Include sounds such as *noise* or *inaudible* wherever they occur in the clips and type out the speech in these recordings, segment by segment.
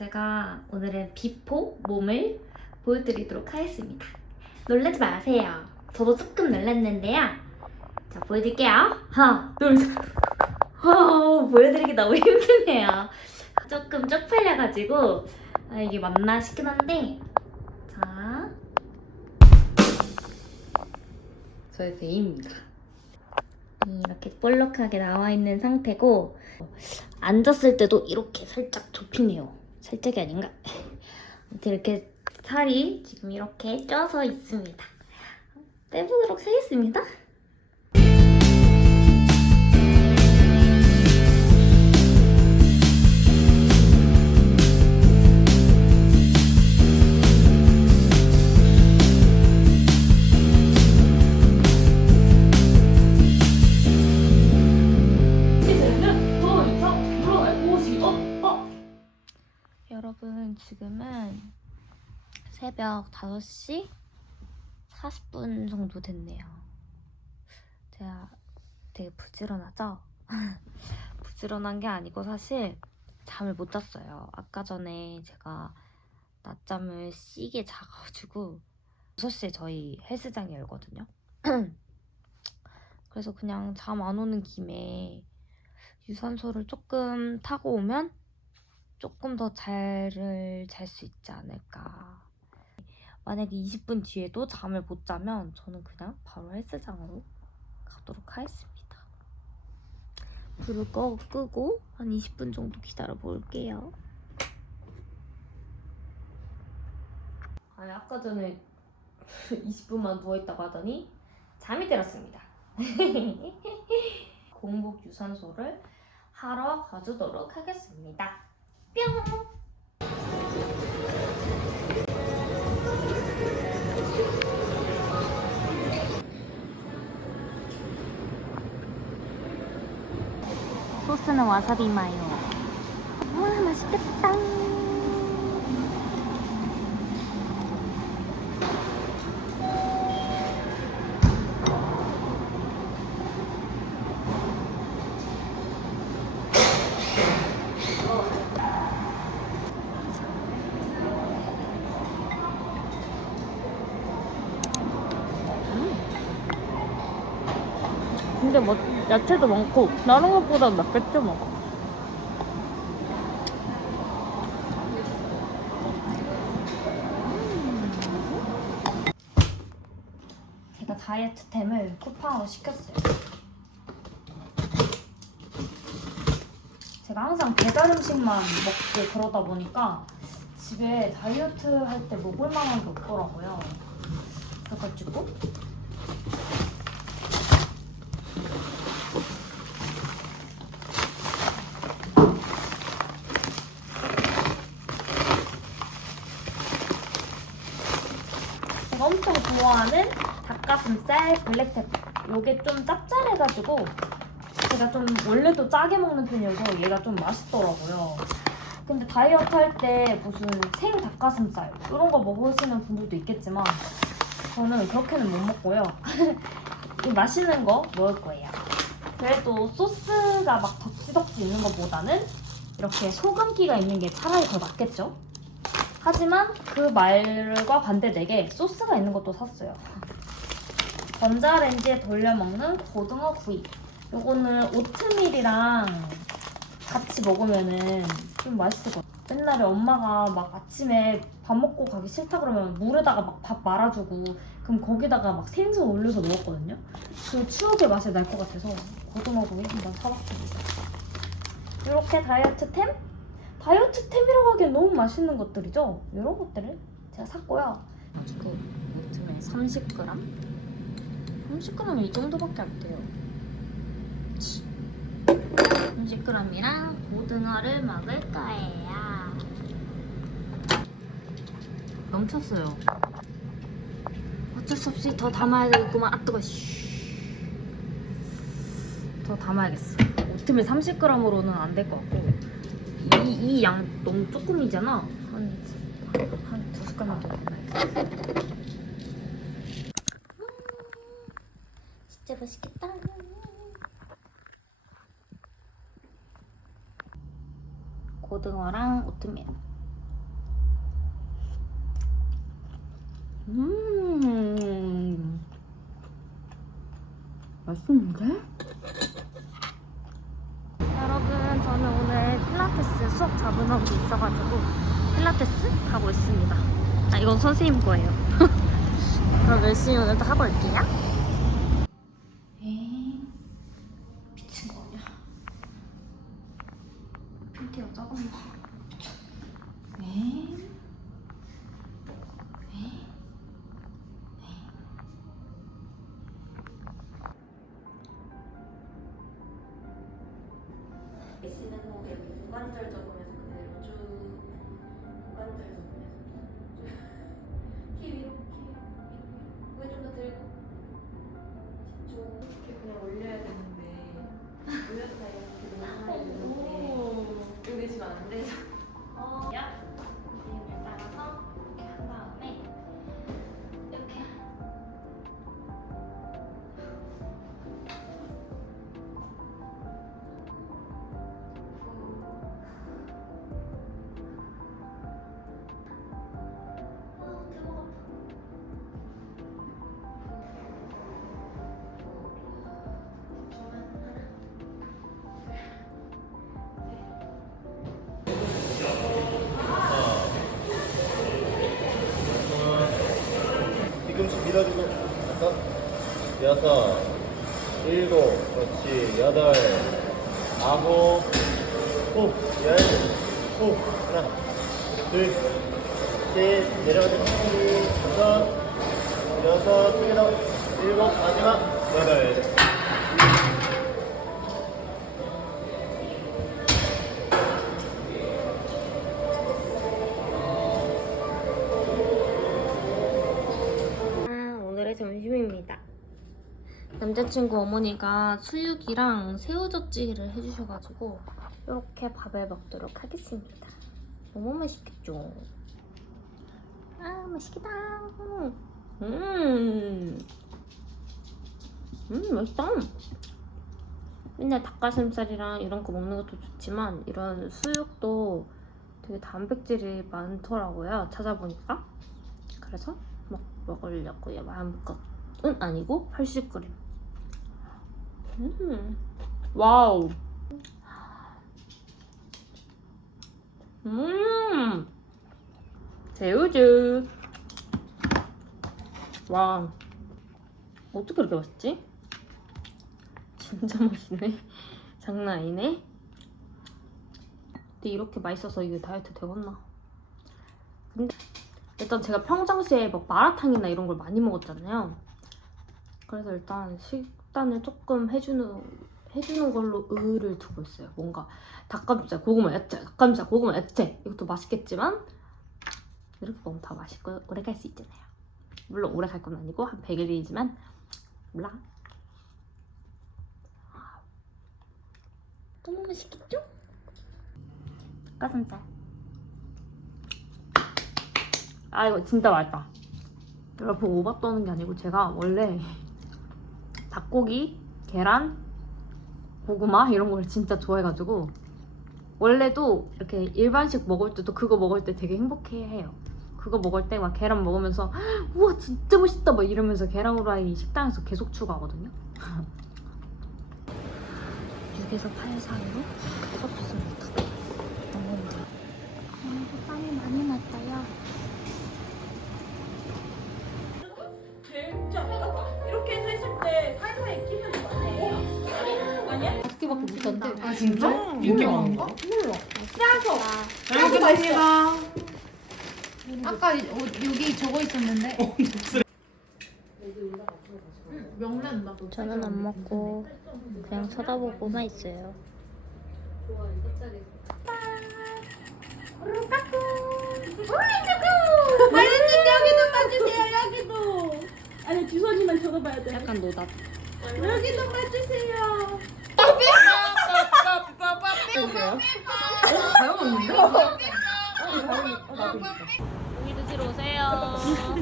제가 오늘은 비포 몸을 보여드리도록 하겠습니다. 놀라지 마세요. 저도 조금 놀랐는데요. 자, 보여드릴게요. 하나, 둘, 셋. 와, 보여드리기 너무 *laughs* 힘드네요. 조금 쪽팔려가지고 아, 이게 맞나 싶긴 한데 자 저의 베입니다. 이렇게 볼록하게 나와 있는 상태고 앉았을 때도 이렇게 살짝 좁히네요. 살짝이 아닌가? 이렇게 살이 지금 이렇게 쪄서 있습니다. 빼보도록 하겠습니다. 5시 40분 정도 됐네요. 제가 되게 부지런하죠? *laughs* 부지런한 게 아니고 사실 잠을 못 잤어요. 아까 전에 제가 낮잠을 시게 자가지고 6시에 저희 헬스장이 열거든요. *clears throat* 그래서 그냥 잠 안 오는 김에 유산소를 조금 타고 오면 조금 더 잘을 잘 수 있지 않을까. 만약에 20분 뒤에도 잠을 못 자면 저는 그냥 바로 헬스장으로 가도록 하겠습니다. 불을 꺼, 끄고 한 20분 정도 기다려 볼게요. 아, 아까 전에 *laughs* 20분만 누워있다고 하더니 잠이 들었습니다. *laughs* 공복 유산소를 하러 가주도록 하겠습니다. 뿅! 소스는 와사비 마요. 와 맛있겠다. 근 야채도 많고 다른 것보다 낫겠죠 뭐. 제가 다이어트템을 쿠팡으로 시켰어요. 제가 항상 배달 음식만 먹고 그러다 보니까 집에 다이어트 할 때 먹을 만한 게 없더라고요. 그래가지고 제가 엄청 좋아하는 닭가슴살 블랙페퍼. 요게 좀 짭짤해가지고 제가 좀 원래도 짜게 먹는 편이어서 얘가 좀 맛있더라고요. 근데 다이어트 할 때 무슨 생 닭가슴살 이런 거 먹으시는 분들도 있겠지만 저는 그렇게는 못 먹고요. *laughs* 이 맛있는 거 먹을 거예요. 그래도 소스가 막 덕지덕지 있는 것보다는 이렇게 소금기가 있는 게 차라리 더 낫겠죠? 하지만 그 말과 반대되게 소스가 있는 것도 샀어요. 전자레인지에 돌려 먹는 고등어 구이. 요거는 오트밀이랑 같이 먹으면은 좀 맛있을 것 같아요. 옛날에 엄마가 막 아침에 밥 먹고 가기 싫다 그러면 물에다가 막 밥 말아주고 그럼 거기다가 막 생선 올려서 먹었거든요. 그 추억의 맛이 날 것 같아서 고등어 구이 한번 사봤습니다. 이렇게 다이어트템? 다이어트템이라고 하기엔 너무 맛있는 것들이죠. 이런 것들을 제가 샀고요. 가지고 오트밀 30g? 30g이 이 정도밖에 안 돼요. 30g이랑 고등어를 먹을 거예요. 넘쳤어요. 어쩔 수 없이 더 담아야 되겠구만. 아 뜨거. 더 담아야겠어. 오트밀 30g으로는 안 될 것 같고 이 이 양 너무 조금이잖아. 한 한 두 숟갈만 더 담아야겠어. 진짜 맛있겠다. 고등어랑 오트밀. 음, 맛있는데? 여러분, 저는 오늘 필라테스 수업 게 있어가지고 필라테스 가고 있습니다. 아, 이건 선생님 거예요. *laughs* 그럼 열심히 오늘도 하고 올게요. 고관절 접으면서 그대로 쭉 고관절 접으면 밀어주고. 다섯 여섯 일곱 그렇지. 여덟 아홉 홉열홉 하나 둘셋 내려가자. 다섯 여섯 일곱 마지막 여덟 점심입니다. 남자친구 어머니가 수육이랑 새우젓찌개를 해주셔가지고 이렇게 밥을 먹도록 하겠습니다. 너무 맛있겠죠? 아, 맛있겠다. 음, 음, 맛있다. 맨날 닭가슴살이랑 이런 거 먹는 것도 좋지만 이런 수육도 되게 단백질이 많더라고요. 찾아보니까. 그래서 먹, 먹으려고요. 마음껏 은 아니고 80g. 음, 와우. 음, 새우죽. 와, 어떻게 이렇게 맛있지? 진짜 맛있네. *laughs* 장난 아니네. 근데 이렇게 맛있어서 이게 다이어트 되겠나? 근데 일단 제가 평상시에 막 마라탕이나 이런 걸 많이 먹었잖아요. 그래서 일단 식단을 조금 해주는 해주는 걸로 의를 두고 있어요. 뭔가 닭가슴살, 고구마, 야채, 닭가슴살, 고구마, 야채 이것도 맛있겠지만 이렇게 먹으면 다 맛있고 오래 갈 수 있잖아요. 물론 오래 갈 건 아니고 한 100일이지만 몰라. 너무 맛있겠죠? 닭가슴살. 아 이거 진짜 맛있다. 여러분 오바 떠는 게 아니고 제가 원래 닭고기, 계란, 고구마 이런 걸 진짜 좋아해가지고 원래도 이렇게 일반식 먹을 때도 그거 먹을 때 되게 행복해해요. 그거 먹을 때 막 계란 먹으면서 우와 진짜 맛있다 막 이러면서 계란 후라이 식당에서 계속 추가하거든요. *laughs* 6에서 8 사이로 섞습니다. 너무 좋아. 아, 땀이 많이 났다요. 아 진짜? 인기 많은가? 몰라. 잘 먹겠습니다. 아까 이- 어, 여기 저거 있었는데. 명란다. 저는 안 먹고 그냥 쳐다보고만 있어요. 마이님 여기도 봐주세요 여기도 아니 주선이만 쳐다봐야 돼 약간 노답. 여기도 봐주세요 고기 드시러 오세요.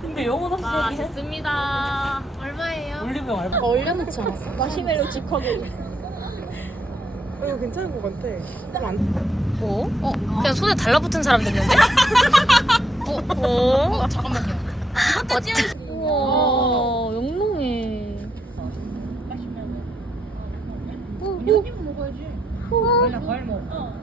근데 영혼 없이 아, 됐습니다. 얼마예요? 올리면 얼마? 올려놓지 않았어? 마시멜로 직하게 이거 괜찮은 것 같아. 그럼 안 어? 어? 그냥 손에 달라붙은 사람 됐는데? *laughs* 어? 어? 잠깐만요. 우와 발목 발목 어.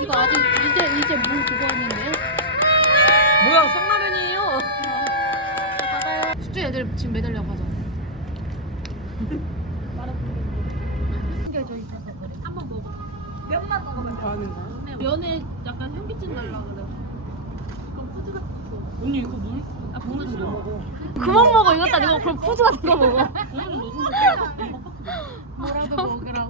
이거 아직 이제 이제 물 그거 왔는데요? 뭐야 성라면이에요? 어. 숙주 애들 지금 매달려 가자. 한번 먹어. 서 그래. 한번 먹어. 아는 면에 약간 현기증 날라 그래. 그럼 푸즈 같은 거. 언니 이거 물? 아 보는 싫어. 그만 먹어 이것도 아니고 그럼 푸즈 *laughs* 같은 거 먹어 뭐라도 먹으라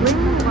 When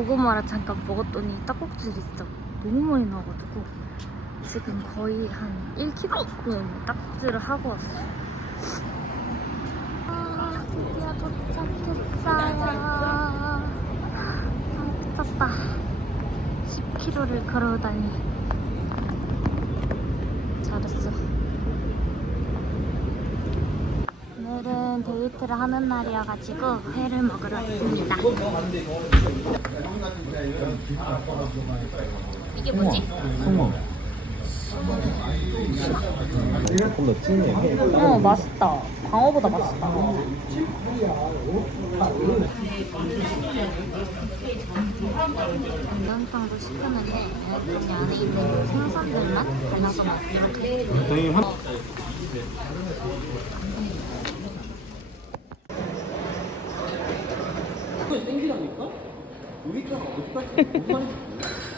고구마를 잠깐 먹었더니 떡국질이 진짜 너무 많이 나가지고 지금 거의 한 1kg는 떡국질을 하고 왔어요. 아, 드디어 도착했어요. 아, 미쳤다. 10km를 걸어오다니. 잘했어. 오늘은 데이트를 하는 날이어가지고 회를 먹으러 왔습니다. 이게 뭐지? 조금 더 진해. 어 맛있다. 방어보다 맛있다. 건강탕도 시켰는데 여기 안에 있는 생선들만 발라서 이렇게 의견 어디까지 뭔 말인지 모르겠어요.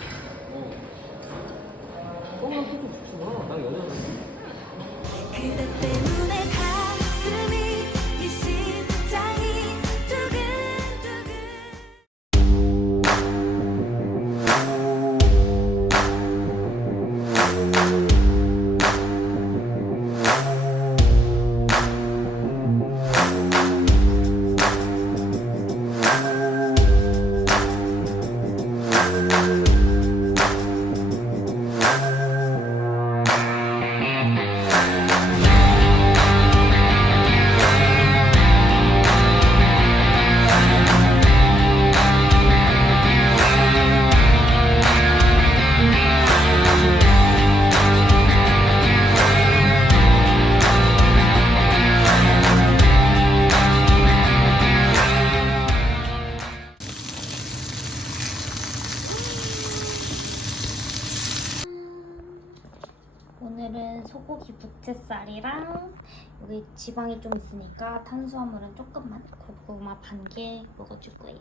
좀 있으니까 탄수화물은 조금만 고구마 반 개 먹어줄 거예요.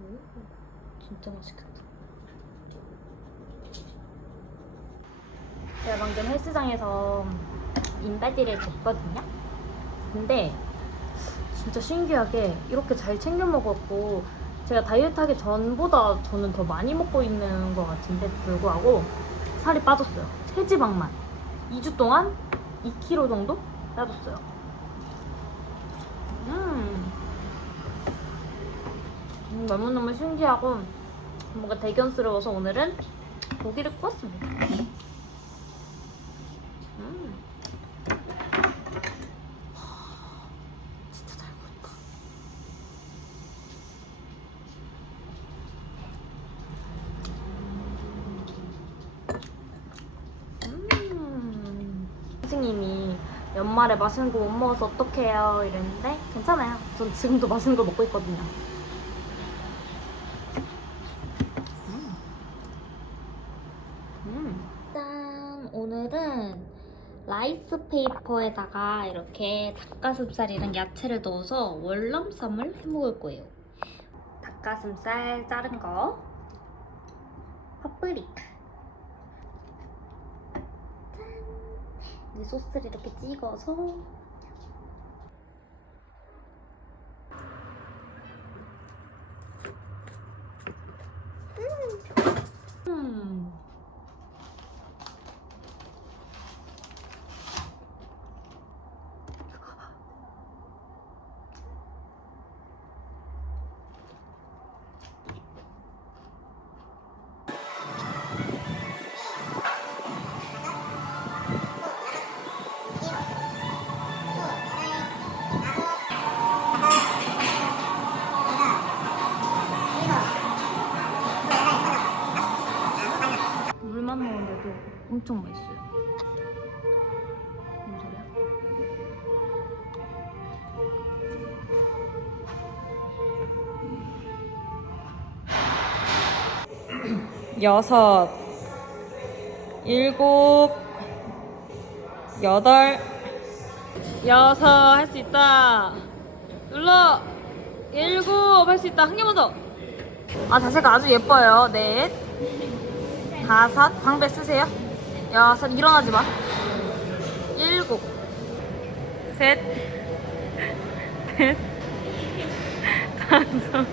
오, 진짜 맛있겠다. 제가 방금 헬스장에서 인바디를 줬거든요. 근데 진짜 신기하게 이렇게 잘 챙겨 먹었고 제가 다이어트 하기 전보다 저는 더 많이 먹고 있는 것 같은데 불구하고 살이 빠졌어요. 체지방만 2주 동안 2kg 정도 빠졌어요. 음, 음 너무너무 신기하고 뭔가 대견스러워서 오늘은 고기를 구웠습니다. 음. 진짜 잘 구웠다. 선생님이 연말에 맛있는 거 못 먹어서 어떡해요 이랬는데 괜찮아요. 전 지금도 맛있는 걸 먹고 있거든요. 음. 짠! 오늘은 라이스 페이퍼에다가 이렇게 닭가슴살이랑 야채를 넣어서 월남쌈을 해 먹을 거예요. 닭가슴살 자른 거, 파프리카. 짠! 이 소스를 이렇게 찍어서 엄청 맛있어요. 무슨 소리야? 여섯, 일곱, 여덟, 여섯 할 수 있다. 눌러. 일곱 할 수 있다. 한 개만 더. 아 자세가 아주 예뻐요. 넷, 다섯, 방배 쓰세요. 여섯, 일어나지 마. 일곱, 셋, 넷, 다섯,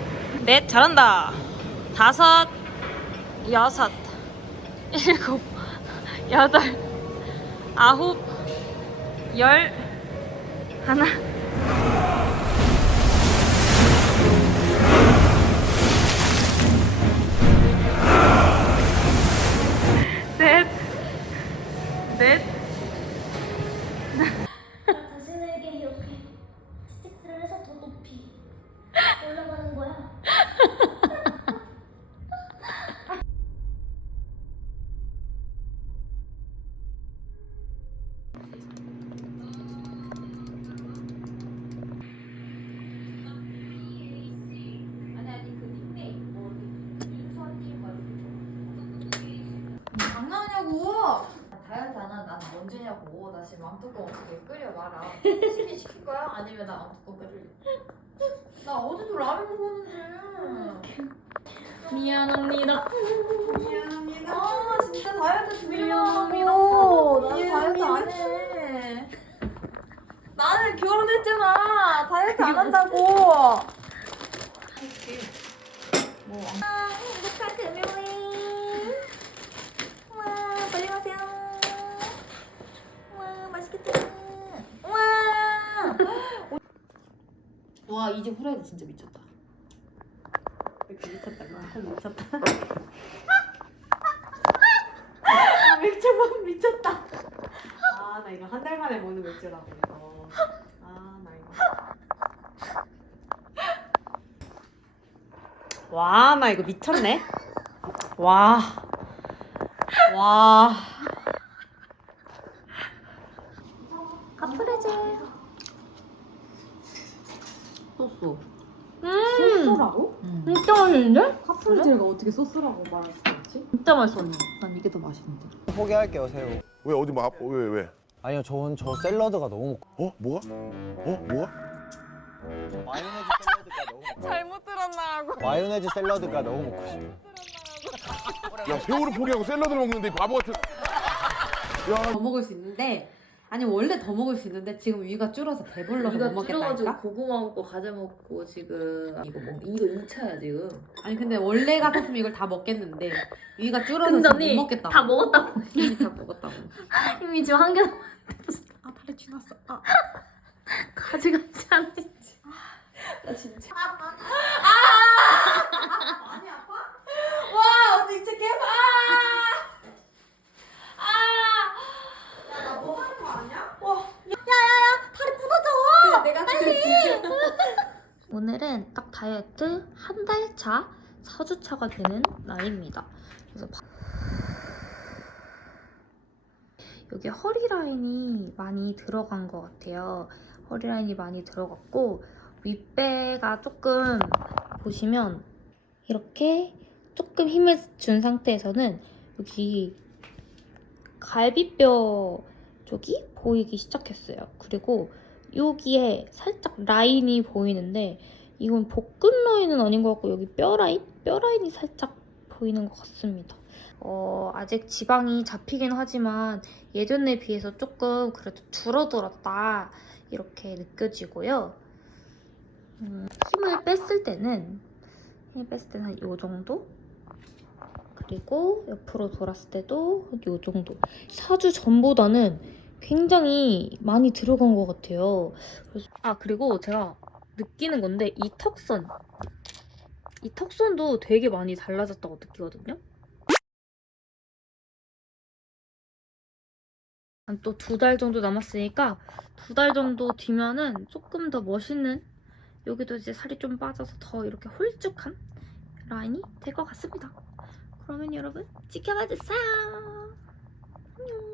넷 잘한다. 다섯, 여섯, 일곱, 여덟, 아홉, 열, 하나. 나 왕뚜껑 어떻게 끓여 말아 치킨 시킬 거야? 아니면 나 왕뚜껑 끓일래? 나 어제도 라면 먹었는데. 미안합니다. 아 진짜 다이어트 중이라고 나는 다이어트 안해. 나는 결혼했잖아. 다이어트 안 한다고. 뭐 행복한 금요일. 와, 빨리 마세요. 와, 맛있겠다. 와. 와 이제 후라이드 진짜 미쳤다 이렇게 미쳤다. 이거 미쳤다. *laughs* 아, 맥주만 미쳤다. 아, 나 이거 한 달 만에 먹는 맥주라고 이거. 아, 나 이거. 와, 나 이거 미쳤네. 와. 와. 카프레제. 소스. 음, 소스라고? 진짜 맛있는데? 카프리제가 어떻게 소스라고 말할 수 있지? 진짜 맛있어 언니. 난 이게 더 맛있는데. 포기할게요 새우 왜 어디 뭐 아- 왜 왜? 아니요 저는 저 샐러드가 너무 먹고 어 뭐가? 어 뭐가? 마요네즈 샐러드가 너무 먹고 잘못 들었나 하고. 마요네즈 샐러드가 너무 먹고 싶어 야 새우를 포기하고 샐러드를 먹는데 이 바보 같은. 야 더 먹을 수 있는데 아니 원래 더 먹을 수 있는데 지금 위가 줄어서 배불러서 못 이거 줄여가지고 먹겠다니까? 고구마 먹고 과자 먹고 지금 이거 먹 이거 2차야 지금 아니 근데 원래 같았으면 이걸 다 먹겠는데 위가 줄어서 근데 지금 언니 못 먹겠다고 다 먹었다고. 이미 다 먹었다고 *laughs* 이미 지금 한 개. 아 다리 쥐났어 아 가지가지 않네. 나 진짜 많이 아파? 와 언니 진짜 개봐 4주차, 4주차가 되는 날입니다. 그래서 여기 허리 라인이 많이 들어간 것 같아요. 허리 라인이 많이 들어갔고 윗배가 조금 보시면 이렇게 조금 힘을 준 상태에서는 여기 갈비뼈 쪽이 보이기 시작했어요. 그리고 여기에 살짝 라인이 보이는데 이건 복근 라인은 아닌 것 같고 여기 뼈 라인? 뼈 라인이 살짝 보이는 것 같습니다. 어, 아직 지방이 잡히긴 하지만 예전에 비해서 조금 그래도 줄어들었다 이렇게 느껴지고요. 음, 힘을 뺐을 때는 힘을 뺐을 때는 이 정도 그리고 옆으로 돌았을 때도 이 정도 4주 전보다는 굉장히 많이 들어간 것 같아요. 그래서- 아 그리고 제가 느끼는 건데 이 턱선 이 턱선도 되게 많이 달라졌다고 느끼거든요. 또두 달 정도 남았으니까 두 달 정도 뒤면은 조금 더 멋있는 여기도 이제 살이 좀 빠져서 더 이렇게 홀쭉한 라인이 될 것 같습니다. 그러면 여러분 지켜봐 주세요. 안녕.